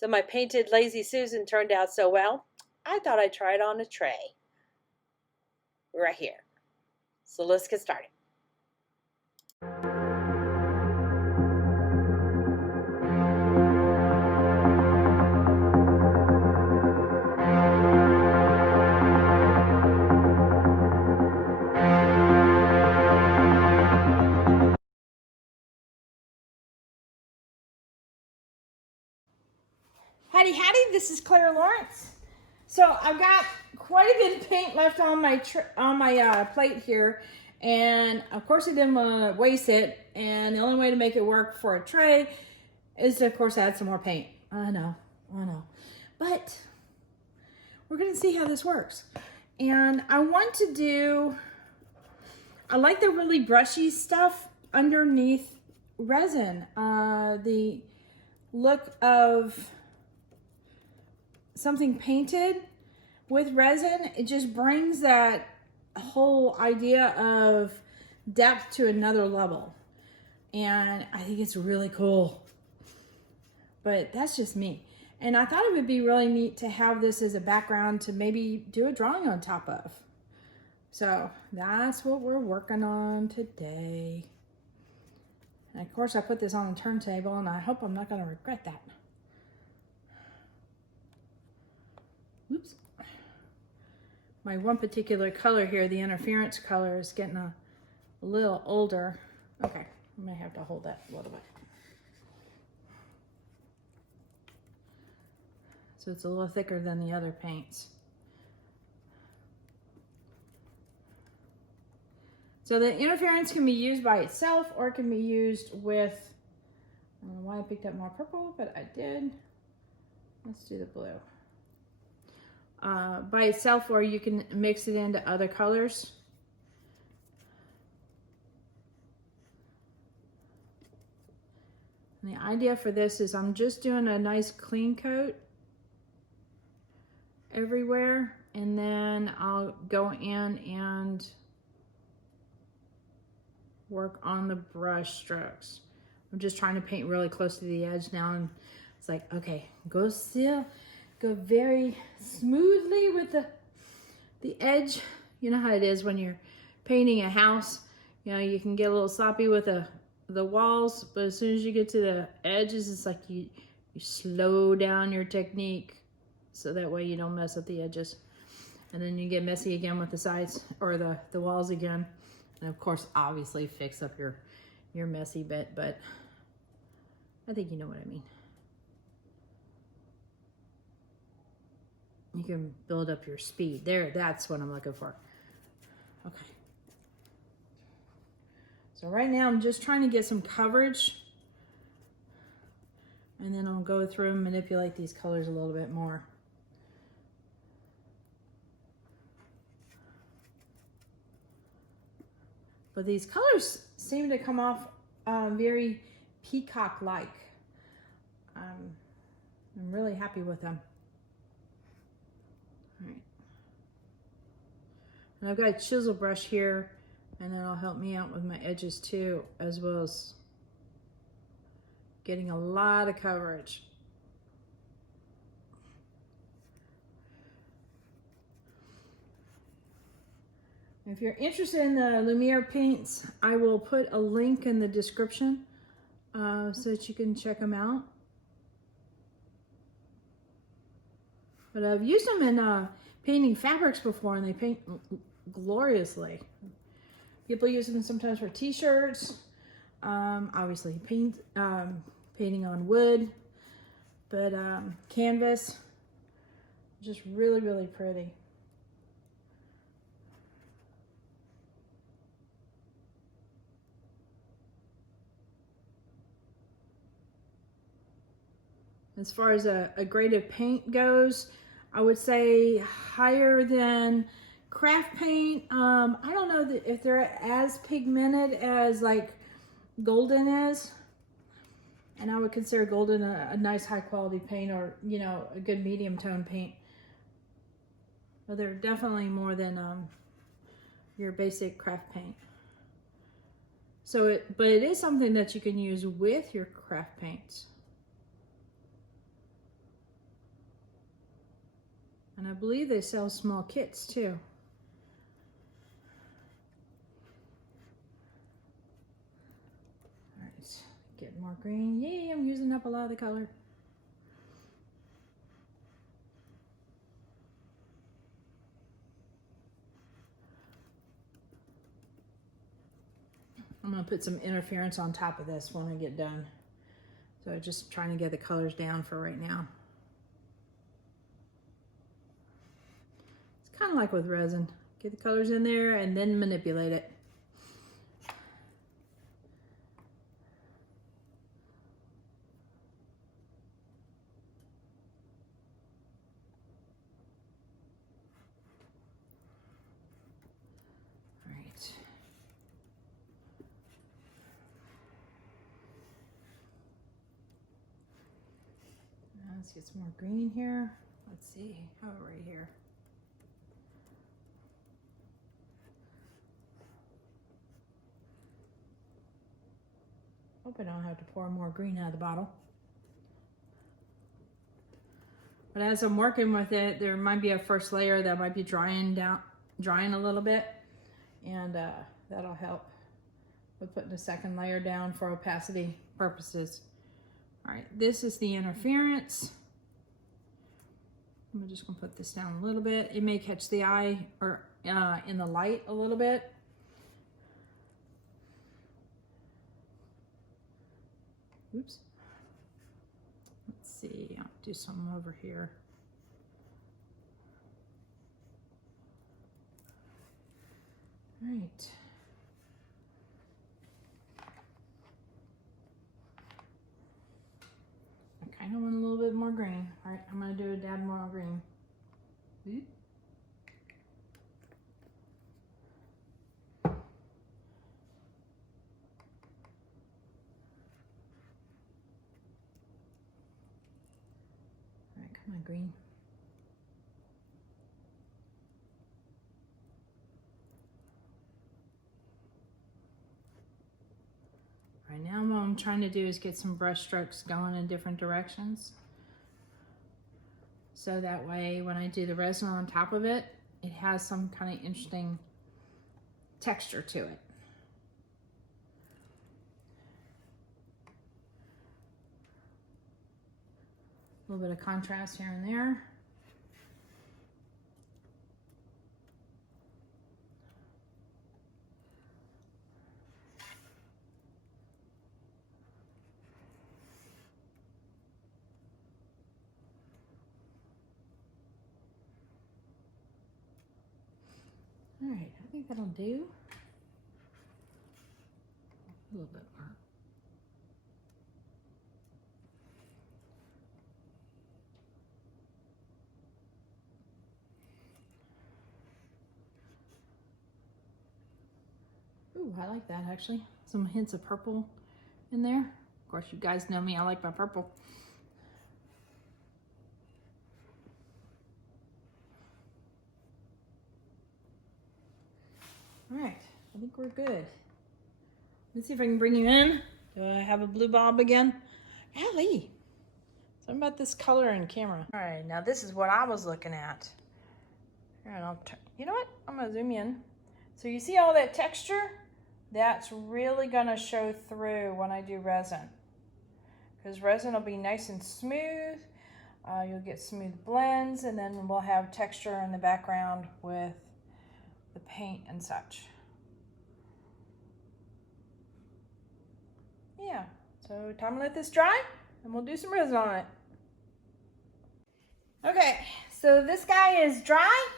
So my painted Lazy Susan turned out so well, I thought I'd try it on a tray right here. So let's get started. Howdy Howdy, this is Clara Lawrence. So I've got quite a bit of paint left on my plate here, and of course I didn't want to waste it, and the only way to make it work for a tray is to of course add some more paint. I know, but we're gonna see how this works. And I like the really brushy stuff underneath resin. The look of something painted with resin, it just brings that whole idea of depth to another level. And I think it's really cool. But that's just me. And I thought it would be really neat to have this as a background to maybe do a drawing on top of. So that's what we're working on today. And of course I put this on the turntable, and I hope I'm not going to regret that. Oops. My one particular color here, the interference color, is getting a little older. Okay, I may have to hold that a little bit. So it's a little thicker than the other paints. So the interference can be used by itself, or it can be used with, I don't know why I picked up more purple, but I did. Let's do the blue. By itself, or you can mix it into other colors. And the idea for this is I'm just doing a nice clean coat everywhere, and then I'll go in and work on the brush strokes. I'm just trying to paint really close to the edge now, and it's like, okay, go very smoothly with the edge. You know how it is when you're painting a house. You know, you can get a little sloppy with the walls, but as soon as you get to the edges, it's like you slow down your technique so that way you don't mess up the edges. And then you get messy again with the sides or the walls again. And of course, obviously fix up your messy bit, but I think you know what I mean. You can build up your speed. There, that's what I'm looking for. Okay. So right now I'm just trying to get some coverage, and then I'll go through and manipulate these colors a little bit more. But these colors seem to come off very peacock-like. I'm really happy with them. All right. And I've got a chisel brush here, and that'll help me out with my edges too, as well as getting a lot of coverage. If you're interested in the Lumiere paints, I will put a link in the description so that you can check them out. But I've used them in painting fabrics before, and they paint gloriously. People use them sometimes for t-shirts, obviously painting on wood, but canvas, just really, really pretty. As far as a grade of paint goes, I would say higher than craft paint. I don't know if they're as pigmented as like golden is. And I would consider golden a nice high quality paint, or, you know, a good medium tone paint. But they're definitely more than your basic craft paint. So but it is something that you can use with your craft paints. believe they sell small kits too. All right, getting more green. Yay, I'm using up a lot of the color. I'm gonna put some interference on top of this when I get done. So just trying to get the colors down for right now. It's kind of like with resin. Get the colors in there and then manipulate it. All right. Let's get some more green here. Let's see, how about right here? Hope I don't have to pour more green out of the bottle. But as I'm working with it, there might be a first layer that might be drying a little bit, and that'll help with putting a second layer down for opacity purposes. All right, this is the interference. I'm just gonna put this down a little bit. It may catch the eye or in the light a little bit. Oops. Let's see, I'll do some over here. All right. I kind of want a little bit more green. All right, I'm gonna do a dab more green. Oop. All right, come on, green. Right now what I'm trying to do is get some brush strokes going in different directions. So that way when I do the resin on top of it, it has some kind of interesting texture to it. A little bit of contrast here and there. All right, I think that'll do. A little bit more. Ooh, I like that actually. Some hints of purple in there. Of course, you guys know me, I like my purple. All right, I think we're good. Let's see if I can bring you in. Do I have a blue bob again? Golly, something about this color in camera. All right, now this is what I was looking at. Here, and I'll turn, you know what? I'm gonna zoom in. So you see all that texture? That's really gonna show through when I do resin. Because resin will be nice and smooth. You'll get smooth blends, and then we'll have texture in the background with the paint and such. Yeah, so time to let this dry and we'll do some resin on it. Okay, so this guy is dry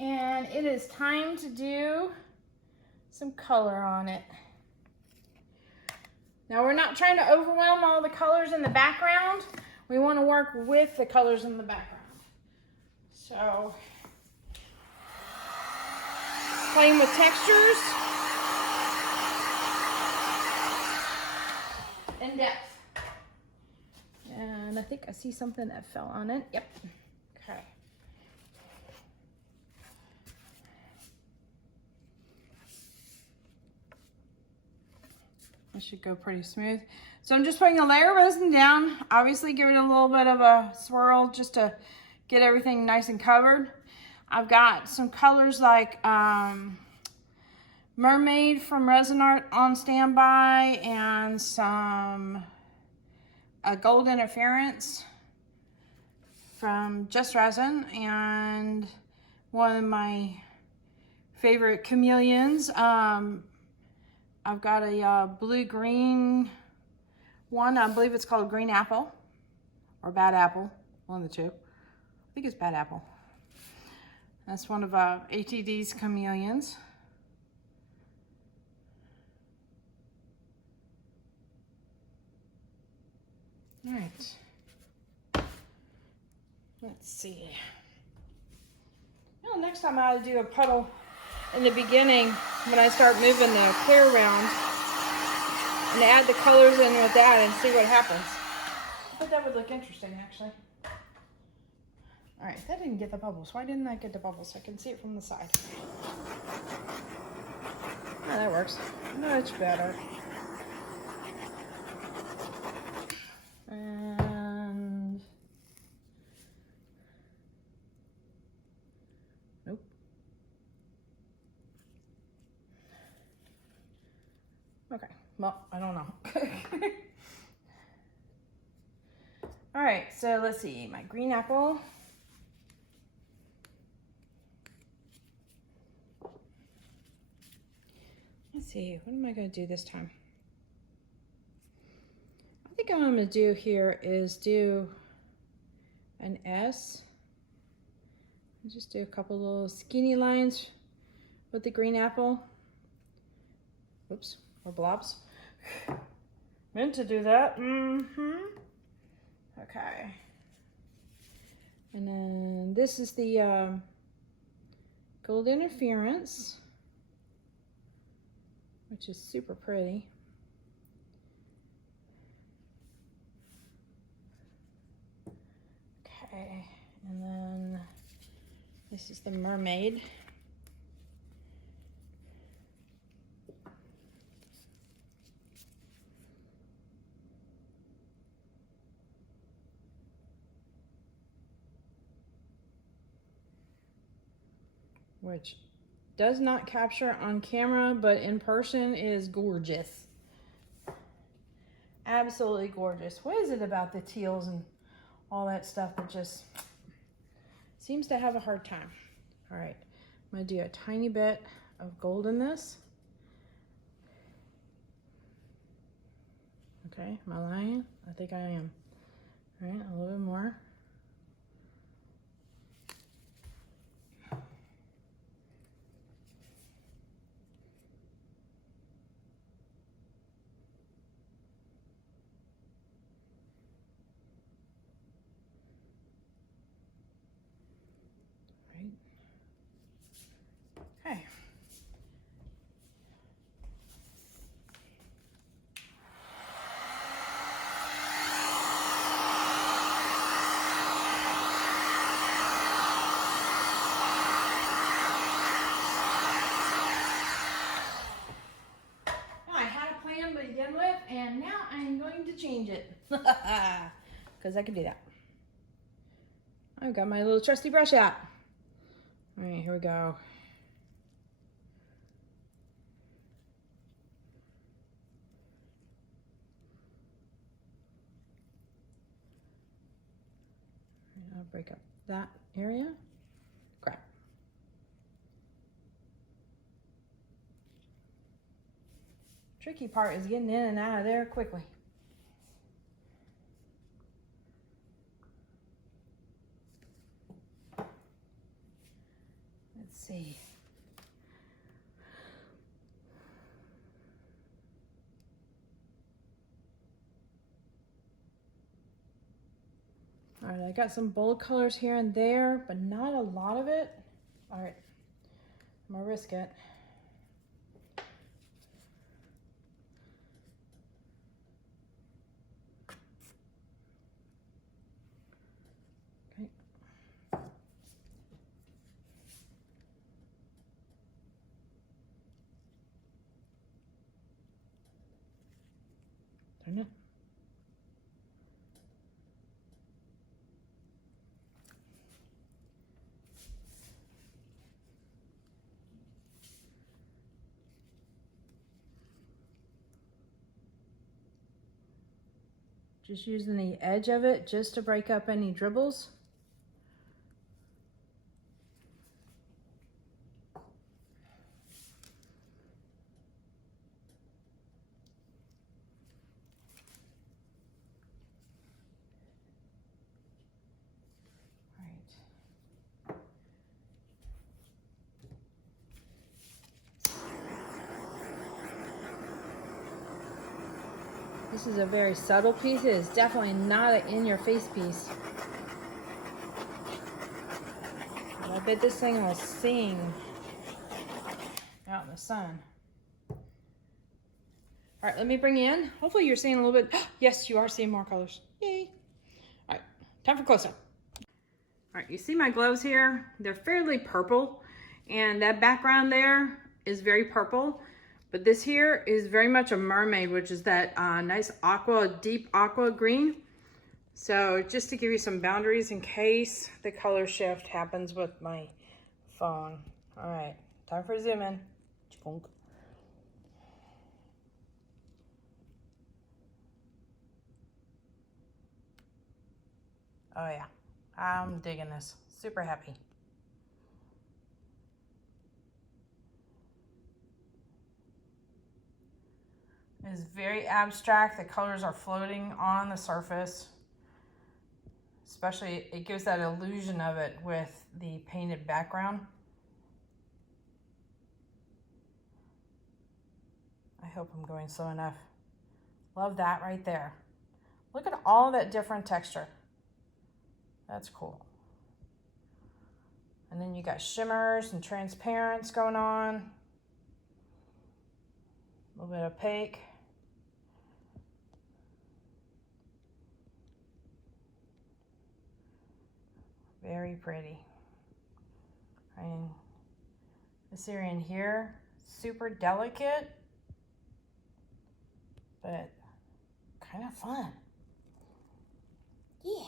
and it is time to do some color on it. Now we're not trying to overwhelm all the colors in the background. We want to work with the colors in the background. So, playing with textures and depth. And I think I see something that fell on it. Yep. Okay. This should go pretty smooth. So I'm just putting a layer of resin down. Obviously give it a little bit of a swirl just to get everything nice and covered. I've got some colors like Mermaid from Resin Art on standby, and some Gold Interference from Just Resin, and one of my favorite chameleons. I've got a blue-green one. I believe it's called Green Apple or Bad Apple, one of the two. I think it's Bad Apple. That's one of ATD's chameleons. All right. Let's see. Well, next time I ought to do a puddle in the beginning when I start moving the clear around, and add the colors in with that and see what happens. I thought that would look interesting, actually. All right, that didn't get the bubbles. Why didn't that get the bubbles? I can see it from the side. Oh, that works much better. And nope. Okay, well, I don't know. All right, so let's see, my green apple. Let's see, what am I gonna do this time? I think what I'm gonna do here is do an S. Just do a couple little skinny lines with the green apple. Oops, or blobs. Meant to do that. Okay. And then this is the Gold Interference, which is super pretty. Okay, and then this is the Mermaid. Which does not capture on camera, but in person is gorgeous. Absolutely gorgeous. What is it about the teals and all that stuff that just seems to have a hard time? All right, I'm gonna do a tiny bit of gold in this. Okay, am I lying? I think I am. All right, a little bit more. Okay. I had a plan to begin with, and now I'm going to change it. Because I can do that. I've got my little trusty brush out. All right, here we go. I'll break up that area. Crap. Tricky part is getting in and out of there quickly. Let's see. All right, I got some bold colors here and there, but not a lot of it. All right, I'm gonna risk it. Okay. Turn it. Just using the edge of it just to break up any dribbles. This is a very subtle piece. It is definitely not an in-your-face piece. But I bet this thing will sing out in the sun. All right, let me bring you in. Hopefully you're seeing a little bit. Yes, you are seeing more colors. Yay. All right, time for close-up. All right, you see my gloves here? They're fairly purple, and that background there is very purple. But this here is very much a mermaid, which is that nice aqua, deep aqua green. So just to give you some boundaries in case the color shift happens with my phone. All right, time for a zoom in. Oh yeah, I'm digging this. Super happy. It is very abstract. The colors are floating on the surface. Especially, it gives that illusion of it with the painted background. I hope I'm going slow enough. Love that right there. Look at all that different texture. That's cool. And then you got shimmers and transparents going on. A little bit opaque. Very pretty. And this area in here, super delicate, but kind of fun. Yeah.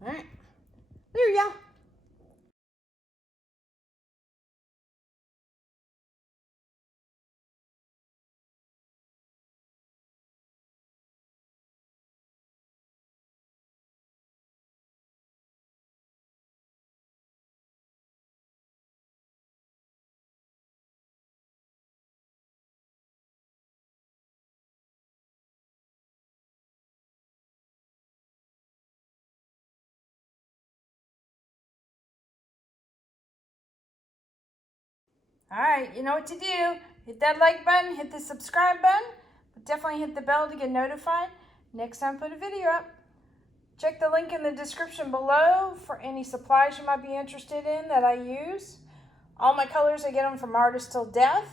All right, there you go. All right, you know what to do. Hit that like button, hit the subscribe button, but definitely hit the bell to get notified next time I put a video up. Check the link in the description below for any supplies you might be interested in that I use. All my colors, I get them from Artist Till Death,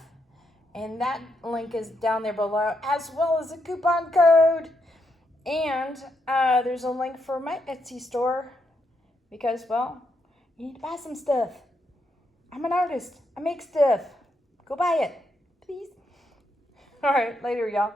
and that link is down there below, as well as a coupon code. And there's a link for my Etsy store because, well, you need to buy some stuff. I'm an artist. I make stuff. Go buy it, please. All right, later, y'all.